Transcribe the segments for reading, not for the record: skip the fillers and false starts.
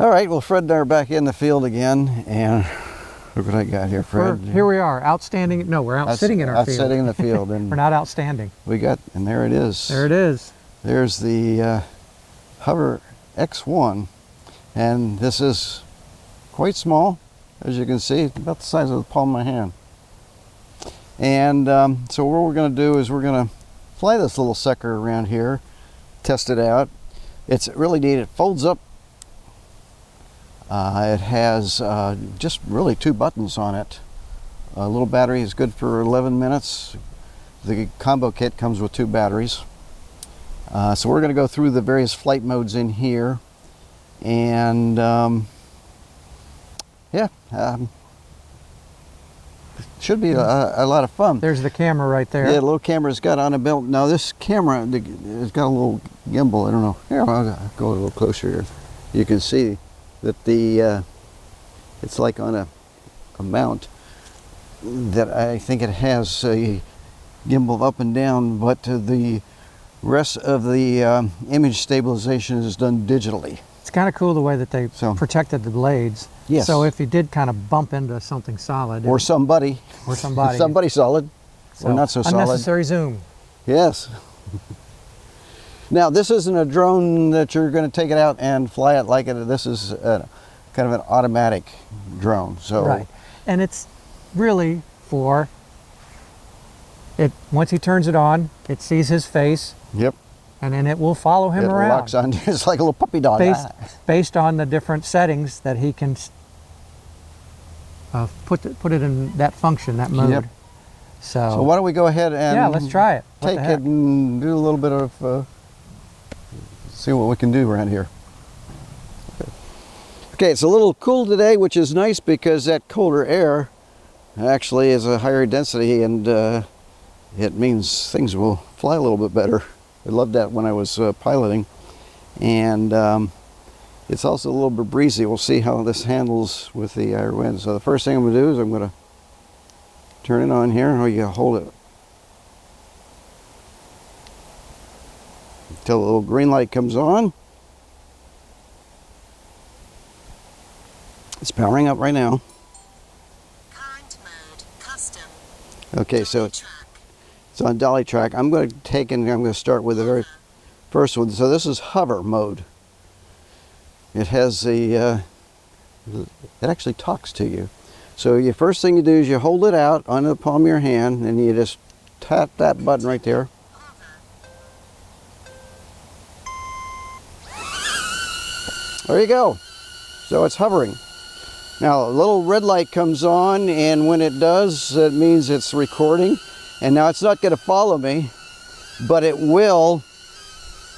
All right, well, Fred and I are back in the field again, and look what I got here, Fred. Here we are, outstanding. No, we're out sitting in our field. Sitting in the field. And we're not outstanding. We got, and there it is. There it is. There's the Hover X1, and this is quite small, as you can see, about the size of the palm of my hand. And so what we're going to do is we're going to fly this little sucker around here, test it out. It's really neat. It folds up. It has just really 2 buttons on it. A little battery is good for 11 minutes. The combo kit comes with 2 batteries. So we're going to go through the various flight modes in here, and should be a lot of fun. There's the camera right there. Yeah, the little camera's got on a belt. Now this camera has got a little gimbal. I don't know. Here, I'll go a little closer here. You can see that the it's like on a mount that I think it has a gimbal up and down, but the rest of the image stabilization is done digitally. It's kind of cool the way that they protected the blades. Yes. So if you did kind of bump into something solid, or somebody solid, or not so solid. Unnecessary zoom. Yes. Now, this isn't a drone that you're going to take it out and fly it like it. This is kind of an automatic drone. So right, and it's really for it. Once he turns it on, it sees his face. Yep. And then it will follow him around. It locks on. It's like a little puppy dog. Based on the different settings that he can put it in that function, that mode. Yep. So why don't we go ahead and let's try it. Take it and do a little bit of see what we can do around here. Okay, it's a little cool today, which is nice because that colder air actually is a higher density, and it means things will fly a little bit better. I loved that when I was piloting, and it's also a little bit breezy. We'll see how this handles with the higher wind. So the first thing I'm going to do is I'm going to turn it on here. You hold it until the little green light comes on. It's powering up right now. Current mode, custom. Okay, so it's on dolly track. I'm going to take and I'm going to start with the very first one. So this is hover mode. It has it actually talks to you. So the first thing you do is you hold it out on the palm of your hand, and you just tap that button right there. There you go. So it's hovering. Now a little red light comes on, and when it does, it means it's recording. And now it's not going to follow me, but it will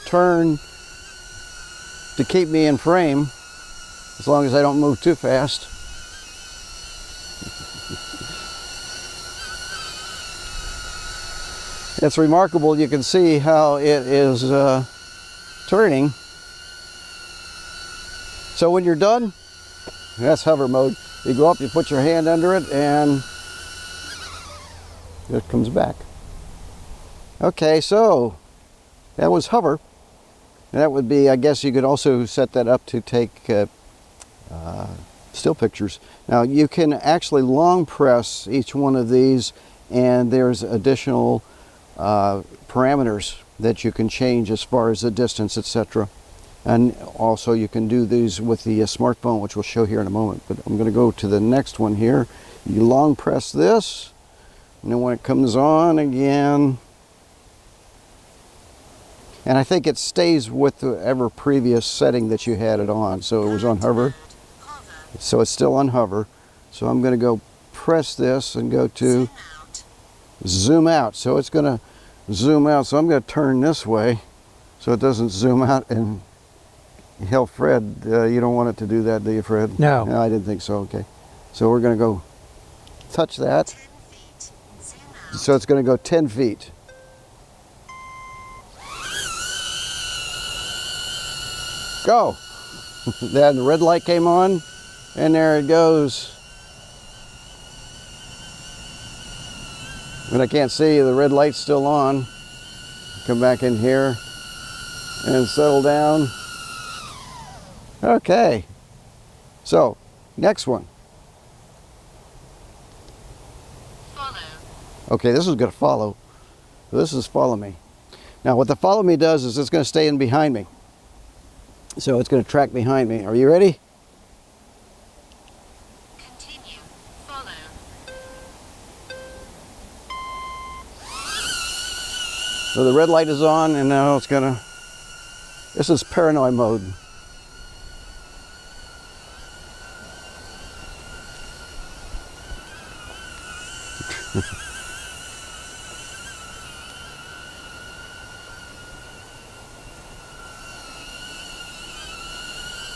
turn to keep me in frame as long as I don't move too fast. It's remarkable. You can see how it is turning. So when you're done, that's hover mode. You go up, you put your hand under it, and it comes back. Okay, so that was hover. That would be, I guess you could also set that up to take still pictures. Now you can actually long press each one of these, and there's additional parameters that you can change as far as the distance, etc. And also you can do these with the smartphone, which we'll show here in a moment. But I'm going to go to the next one here. You long press this, and then when it comes on again, and I think it stays with whatever previous setting that you had it on. So it was on hover, so it's still on hover. So I'm going to go press this and go to zoom out. So it's going to zoom out. So I'm going to turn this way so it doesn't zoom out. And hell, Fred, you don't want it to do that, do you, Fred? No. No, I didn't think so. Okay. So we're going to go touch that. So it's going to go 10 feet. Go. Then the red light came on, and there it goes. When I can't see, the red light's still on. Come back in here and settle down. Okay, So, next one. Follow. Okay, this is going to follow. This is follow me. Now, what the follow me does is it's going to stay in behind me. So it's going to track behind me. Are you ready? Continue. Follow. So the red light is on, and now it's going to... This is paranoid mode.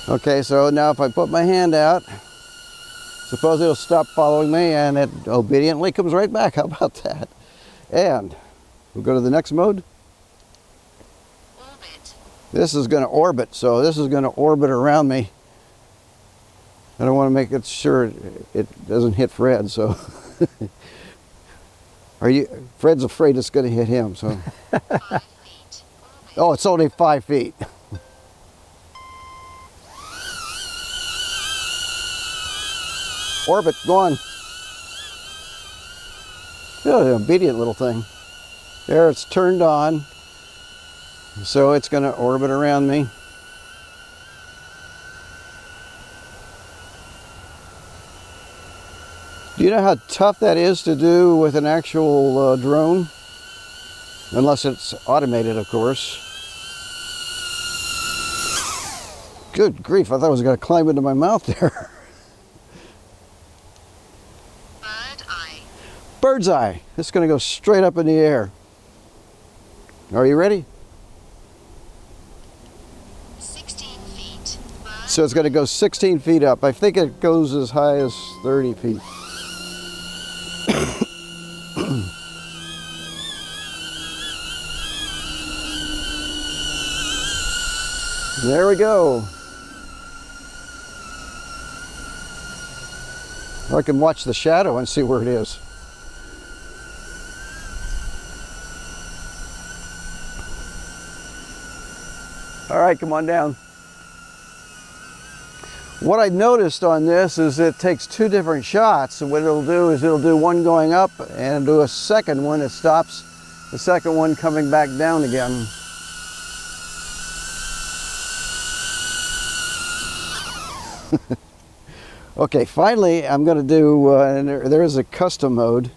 Okay, so now if I put my hand out, suppose it'll stop following me, and it obediently comes right back. How about that? And we'll go to the next mode. Orbit. This is going to orbit, so this is going to orbit around me. I don't want to make it sure it doesn't hit Fred, so... Fred's afraid it's going to hit him, so... 5 feet. Orbit. Oh, it's only 5 feet. Orbit, go on. Oh, the obedient little thing. There, it's turned on. So it's going to orbit around me. Do you know how tough that is to do with an actual drone? Unless it's automated, of course. Good grief, I thought it was going to climb into my mouth there. Bird eye. Bird's eye. It's going to go straight up in the air. Are you ready? 16 feet. Bird So it's going to go 16 feet up. I think it goes as high as 30 feet. There we go. I can watch the shadow and see where it is. All right, come on down. What I noticed on this is it takes 2 different shots, and what it'll do is it'll do one going up and do a second one. It stops the second one coming back down again. Okay, finally I'm going to do, and there is a custom mode,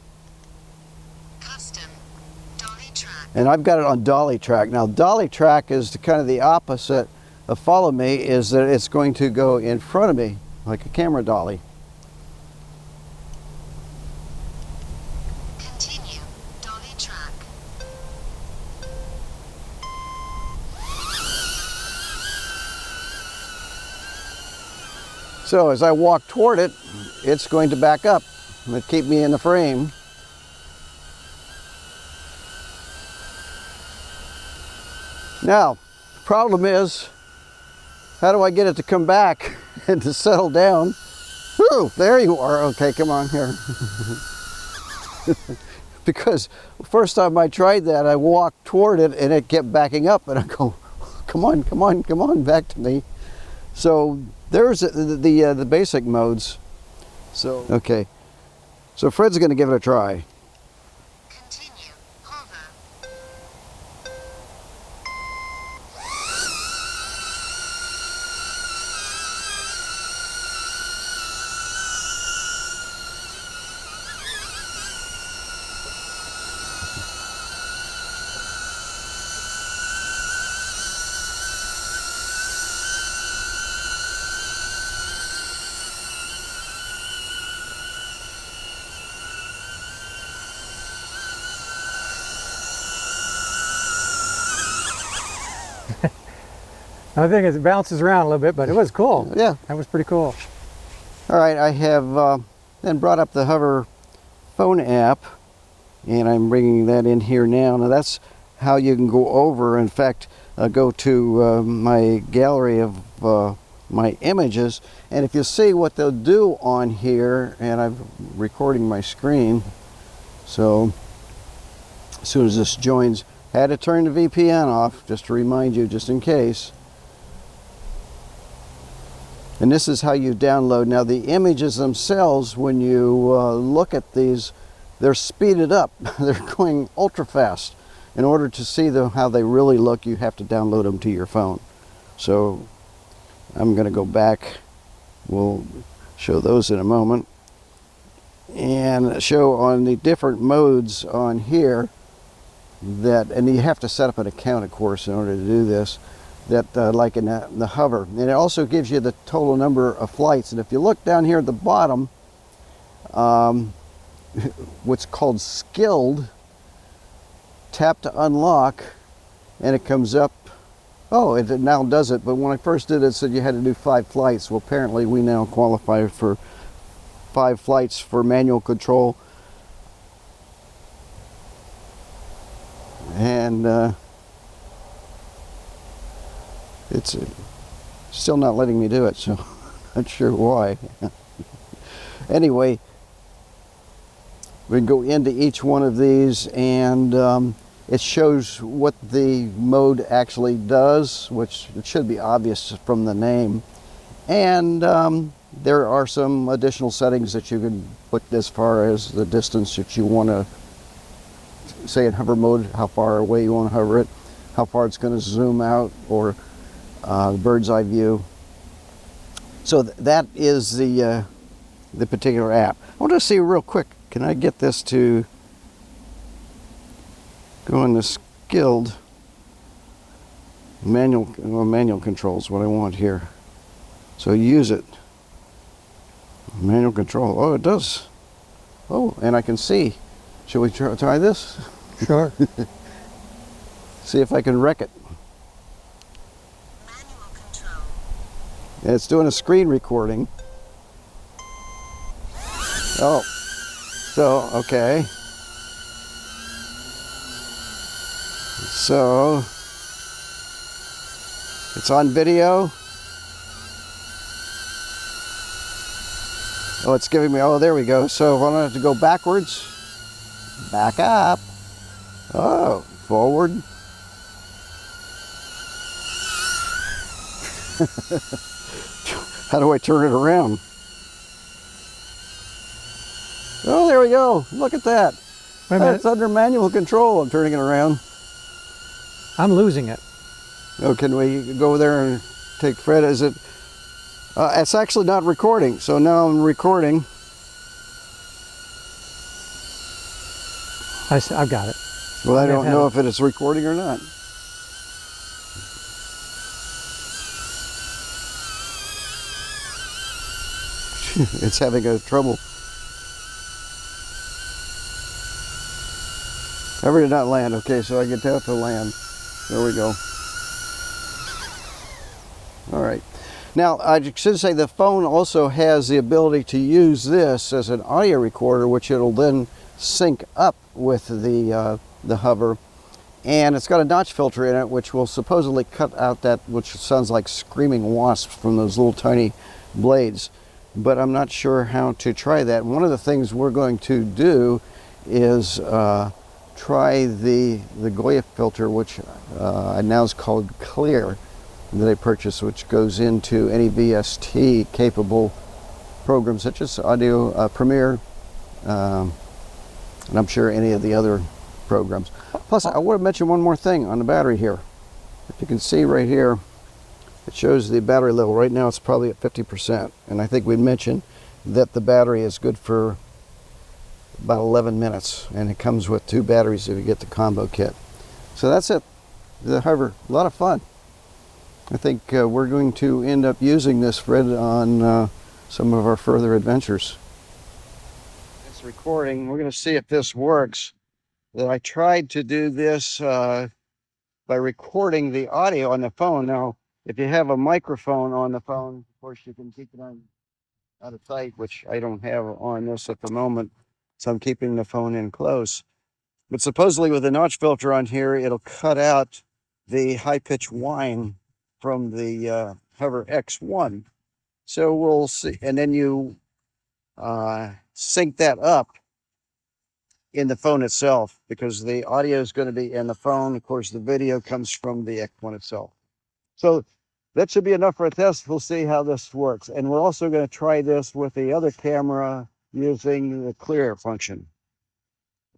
custom. Dolly track. and I've got it on dolly track. Now dolly track is kind of the opposite of follow me, is that it's going to go in front of me like a camera dolly. Continue. Dolly track. So as I walk toward it, it's going to back up and keep me in the frame. Now, the problem is, how do I get it to come back and to settle down? Whew, there you are. Okay, come on here. Because first time I tried that, I walked toward it and it kept backing up, and I go, come on, come on, come on, back to me. So there's the basic modes. So okay, so Fred's going to give it a try. Continue. Hover. I think it bounces around a little bit, but it was cool. Yeah. That was pretty cool. All right, I have then brought up the Hover phone app, and I'm bringing that in here now. Now that's how you can go over. In fact, go to my gallery of my images, and if you see what they'll do on here, and I'm recording my screen, so as soon as this joins, had to turn the VPN off just to remind you, just in case. And this is how you download. Now the images themselves, when you look at these, they're speeded up. They're going ultra fast. In order to see how they really look, you have to download them to your phone. So I'm going to go back. We'll show those in a moment. And show on the different modes on here and you have to set up an account, of course, in order to do this. Like in the hover, and it also gives you the total number of flights. And if you look down here at the bottom, what's called skilled, tap to unlock, and it comes up. Oh, it now does it. But when I first did it, it said you had to do 5 flights. Well, apparently we now qualify for 5 flights for manual control. And it's still not letting me do it, so not sure why. Anyway, we can go into each one of these, and it shows what the mode actually does, which it should be obvious from the name. And there are some additional settings that you can put as far as the distance that you want to, say in hover mode, how far away you want to hover it, how far it's going to zoom out, or bird's eye view. So that is the particular app. I want to see real quick, can I get this to go into skilled? Manual controls, what I want here. So use it. Manual control. Oh, it does. Oh, and I can see. Shall we try this? Sure. See if I can wreck it. Manual control. And it's doing a screen recording. Oh, so, okay. So, it's on video. Oh, it's giving me, oh, there we go. So if I don't have to go backwards, back up. Oh, forward. How do I turn it around? Oh, there we go. Look at that. Wait a minute. It's under manual control. I'm turning it around. I'm losing it. Oh, can we go there and take Fred? Is it? It's actually not recording. So now I'm recording. I've got it. Well, I don't know if it is recording or not. It's having a trouble. Ever did not land. Okay, so I get that to land. There we go. All right. Now, I should say the phone also has the ability to use this as an audio recorder, which it'll then sync up with the hover. And it's got a notch filter in it, which will supposedly cut out that, which sounds like screaming wasps from those little tiny blades. But I'm not sure how to try that. One of the things we're going to do is try the Goya filter, which now is called Clear, that I purchased, which goes into any VST capable programs such as Audio Premiere, and I'm sure any of the other programs. Plus, I want to mention one more thing on the battery here. If you can see right here, it shows the battery level. Right now it's probably at 50%, and I think we mentioned that the battery is good for about 11 minutes, and it comes with 2 batteries if you get the combo kit. So that's it. The hover, a lot of fun. I think we're going to end up using this, Fred, on some of our further adventures. It's recording. We're going to see if this works. That I tried to do this by recording the audio on the phone. Now, if you have a microphone on the phone, of course you can keep it on out of sight, which I don't have on this at the moment, so I'm keeping the phone in close. But supposedly with the notch filter on here, it'll cut out the high-pitched whine from the Hover X1. So we'll see. And then you sync that up in the phone itself, because the audio is going to be in the phone. Of course, the video comes from the X1 itself. So that should be enough for a test. We'll see how this works. And we're also going to try this with the other camera using the clear function.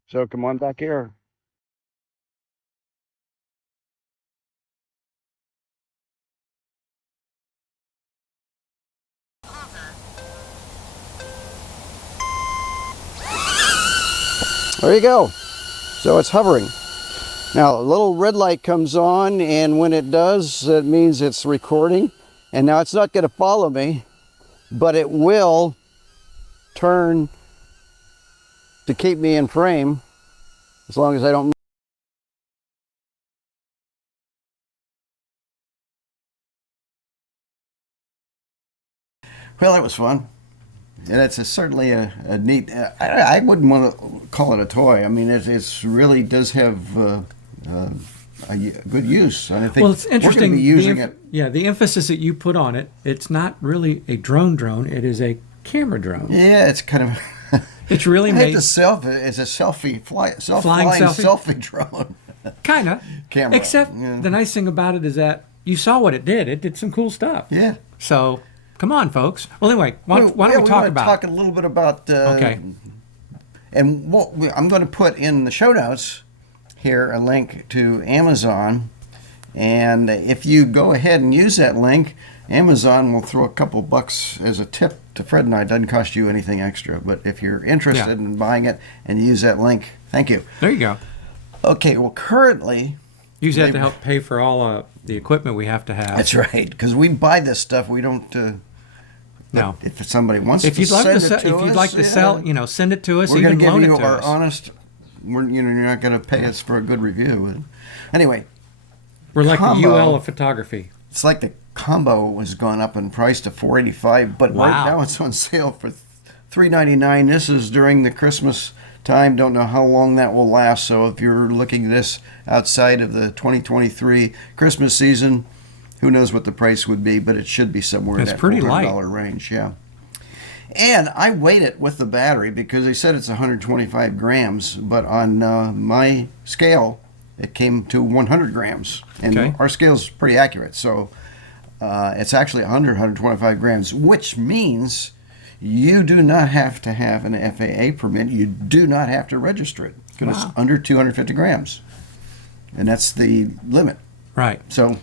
So come on back here. There you go. So it's hovering. Now a little red light comes on, and when it does, it means it's recording. And now it's not going to follow me, but it will turn to keep me in frame as long as I don't. Well, that was fun. And it's certainly a neat. I wouldn't want to call it a toy. I mean, it really does have a good use. And I think Well, it's interesting. we're going to be using it. Yeah, the emphasis that you put on it, it's not really a drone. It is a camera drone. Yeah, it's kind of. It's really I hate made. to it's a selfie flying selfie? selfie drone. Kind of. Camera. Except Yeah. the nice thing about it is that you saw what it did. It did some cool stuff. Yeah. So, come on, folks. Well, anyway, why don't we talk want to about talk it? a little bit about. Okay. And I'm going to put in the show notes here a link to Amazon, and if you go ahead and use that link, Amazon will throw a couple bucks as a tip to Fred and I. It doesn't cost you anything extra, but if you're interested in buying it and use that link, thank you. There you go. Okay, well, currently. Use that to help pay for all the equipment we have to have. That's right, because we buy this stuff. We don't. No. If somebody wants If to you'd like send to, it to if you'd us, like to sell, send it to us. we're going Even to give loan you it to our us. honest. You're not going to pay us for a good review. But anyway, We're like combo. the UL of photography. It's like the combo has gone up in price to $485, but Wow. right now it's on sale for $399. This is during the Christmas time. Don't know how long that will last. So if you're looking at this outside of the 2023 Christmas season, who knows what the price would be, but it should be somewhere It's in that pretty $400 range. Yeah. And I weighed it with the battery because they said it's 125 grams, but on my scale, it came to 100 grams. And Okay. our scale's pretty accurate. So it's actually 125 grams, which means you do not have to have an FAA permit. You do not have to register it because Wow. it's under 250 grams. And that's the limit. Right. So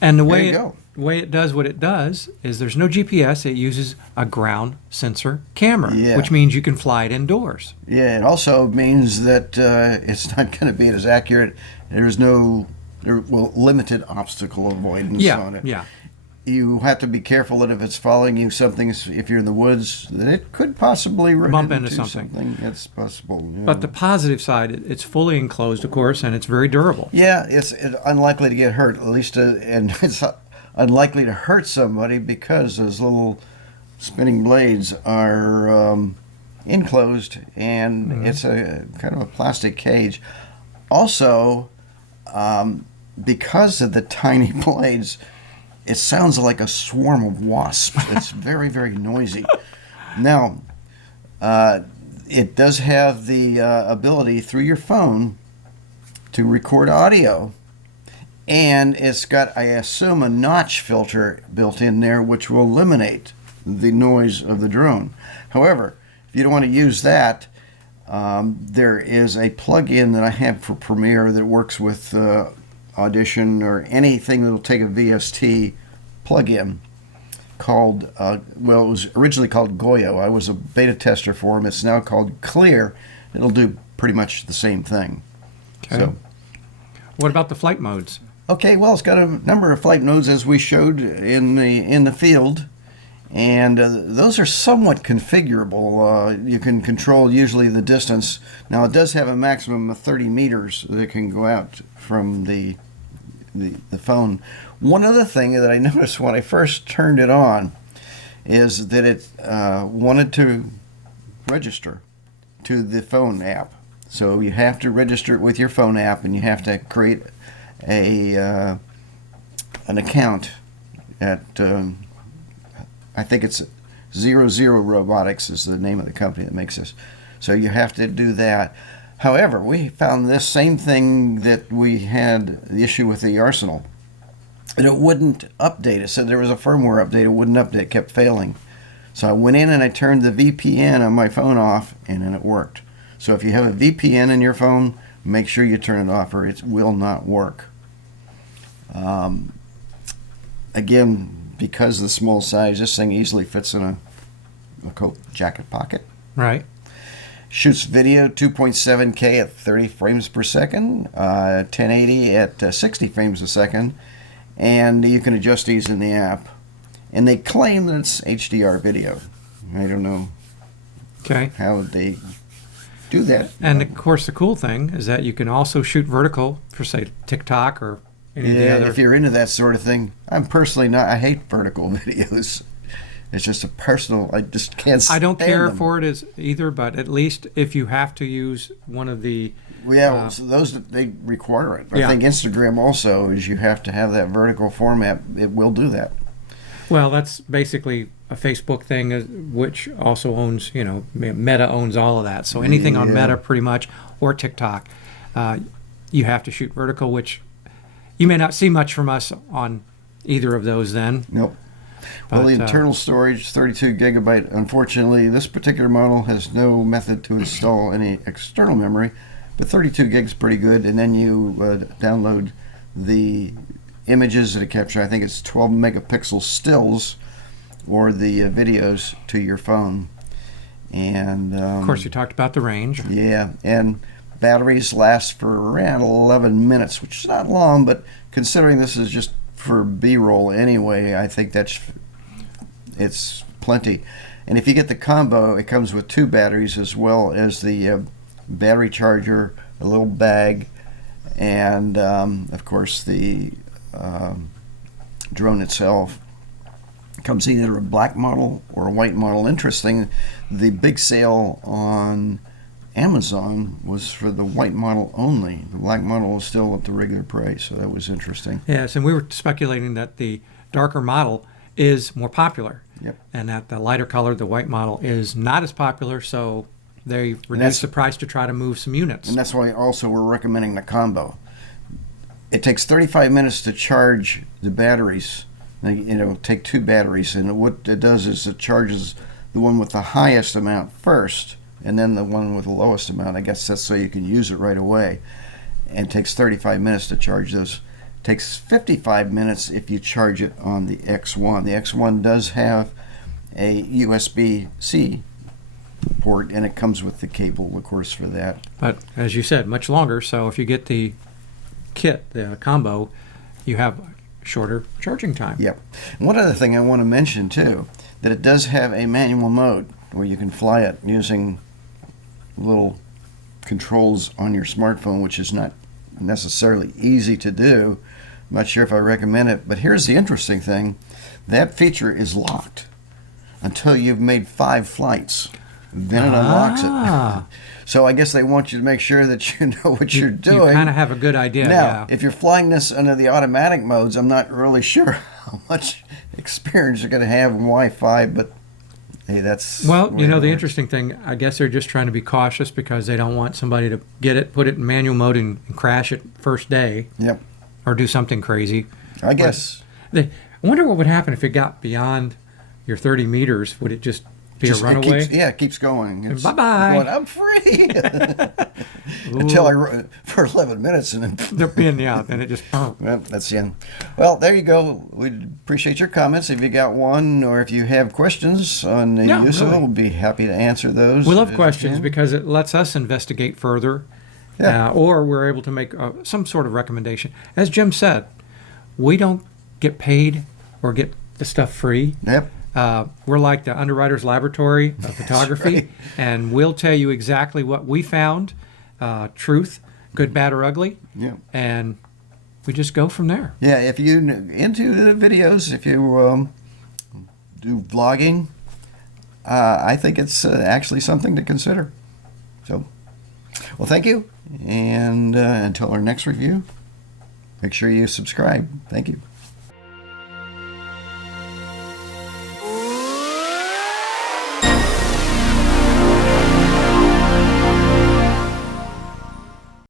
And the there way you go. way it does what it does is there's no GPS. It uses a ground sensor camera, Yeah. which means you can fly it indoors. Yeah, it also means that it's not going to be as accurate. There's limited obstacle avoidance on it. Yeah. You have to be careful that if it's following you, if you're in the woods, that it could possibly run Bump into something. It's possible. Yeah. But the positive side, it's fully enclosed, of course, and it's very durable. Yeah, it's unlikely to get hurt, at least, and it's unlikely to hurt somebody because those little spinning blades are enclosed, and it's a kind of a plastic cage. Also, because of the tiny blades, it sounds like a swarm of wasps. It's very, very noisy. Now, it does have the ability through your phone to record audio. And it's got, I assume, a notch filter built in there, which will eliminate the noise of the drone. However, if you don't want to use that, there is a plug-in that I have for Premiere that works with Audition or anything that will take a VST plug-in called, it was originally called Goyo. I was a beta tester for them. It's now called Clear. It'll do pretty much the same thing. Okay. So, What about the flight modes? okay, well, it's got a number of flight modes as we showed in the field, and those are somewhat configurable. You can control usually the distance. Now, it does have a maximum of 30 meters that can go out from the phone. One other thing that I noticed when I first turned it on is that it wanted to register to the phone app. So you have to register it with your phone app, and you have to create an account at I think it's 00 Robotics is the name of the company that makes this. So you have to do that. However, we found this same thing that we had the issue with the Arsenal. and it wouldn't update. It said there was a firmware update. It wouldn't update. It kept failing. So I went in and I turned the VPN on my phone off, and then it worked. So if you have a VPN in your phone, make sure you turn it off or it will not work. Again, because of the small size, this thing easily fits in a coat jacket pocket. Right. Shoots video 2.7K at 30 frames per second, 1080 at 60 frames a second, and you can adjust these in the app. And they claim that it's HDR video. I don't know Okay. how they do that. And of course, the cool thing is that you can also shoot vertical for, say, TikTok or any of the Yeah, other. if you're into that sort of thing. I'm personally not. I hate vertical videos. It's just a personal. I just can't. I don't stand care them. for it as either, but at least if you have to use one of the Yeah, so those they require it. I Yeah. think Instagram also is you have to have that vertical format. It will do that. well, that's basically a Facebook thing, which also owns, Meta owns all of that. So anything on Yeah. Meta, pretty much, or TikTok, you have to shoot vertical, which you may not see much from us on either of those. Then, Nope. Well, the But, internal storage, 32 gigabyte. Unfortunately, this particular model has no method to install any external memory, but 32 gigs pretty good. And then you download the images that it captures. I think it's 12 megapixel stills or the videos to your phone. And of course, you talked about the range. yeah, and batteries last for around 11 minutes, which is not long, but considering this is just for B-roll anyway, I think it's plenty. And if you get the combo, it comes with 2 batteries as well as the battery charger, a little bag, and of course the drone itself. Comes either a black model or a white model. Interesting, the big sale on Amazon was for the white model only. The black model was still at the regular price, so that was interesting. Yes, and we were speculating that the darker model is more popular, Yep. and that the lighter color, the white model, is not as popular. So they that's- reduced the price to try to move some units. And that's why also we're recommending the combo. It takes 35 minutes to charge the batteries. Take 2 batteries, and what it does is it charges the one with the highest amount first, and then the one with the lowest amount. I guess that's so you can use it right away. And it takes 35 minutes to charge those. It takes 55 minutes if you charge it on the X1. The X1 does have a USB-C port, and it comes with the cable, of course, for that. But as you said, much longer. So if you get the kit, the combo, you have shorter charging time. Yep. And one other thing I want to mention too, that it does have a manual mode where you can fly it using little controls on your smartphone, which is not necessarily easy to do. I'm not sure if I recommend it, but here's the interesting thing. That feature is locked until you've made 5 flights. Then it unlocks Ah. it. So I guess they want you to make sure that you know what you're doing. You kind of have a good idea. Now, Yeah. if you're flying this under the automatic modes, I'm not really sure how much experience you're going to have in Wi-Fi, but hey, that's... Well, way it the works. interesting thing, I guess they're just trying to be cautious because they don't want somebody to get it, put it in manual mode, and crash it first day, Yep, or do something crazy. I guess. I wonder what would happen if it got beyond your 30 meters. Would it just be a runaway? It keeps going. It's Bye-bye. going, I'm free. Until for 11 minutes, and then... Then it just... Well, that's the end. Well, there you go. We appreciate your comments. If you got one, or if you have questions on the Yeah, use of it, really. we'll be happy to answer those. We love if we questions can. because it lets us investigate further, Yeah. or we're able to make some sort of recommendation. As Jim said, we don't get paid or get the stuff free. Yep. We're like the Underwriters Laboratory of photography, right. and we'll tell you exactly what we found, truth, good, bad, or ugly, Yeah. and we just go from there. Yeah, if you into the videos, if you do vlogging, I think it's actually something to consider. So, well, thank you, and until our next review, make sure you subscribe. Thank you.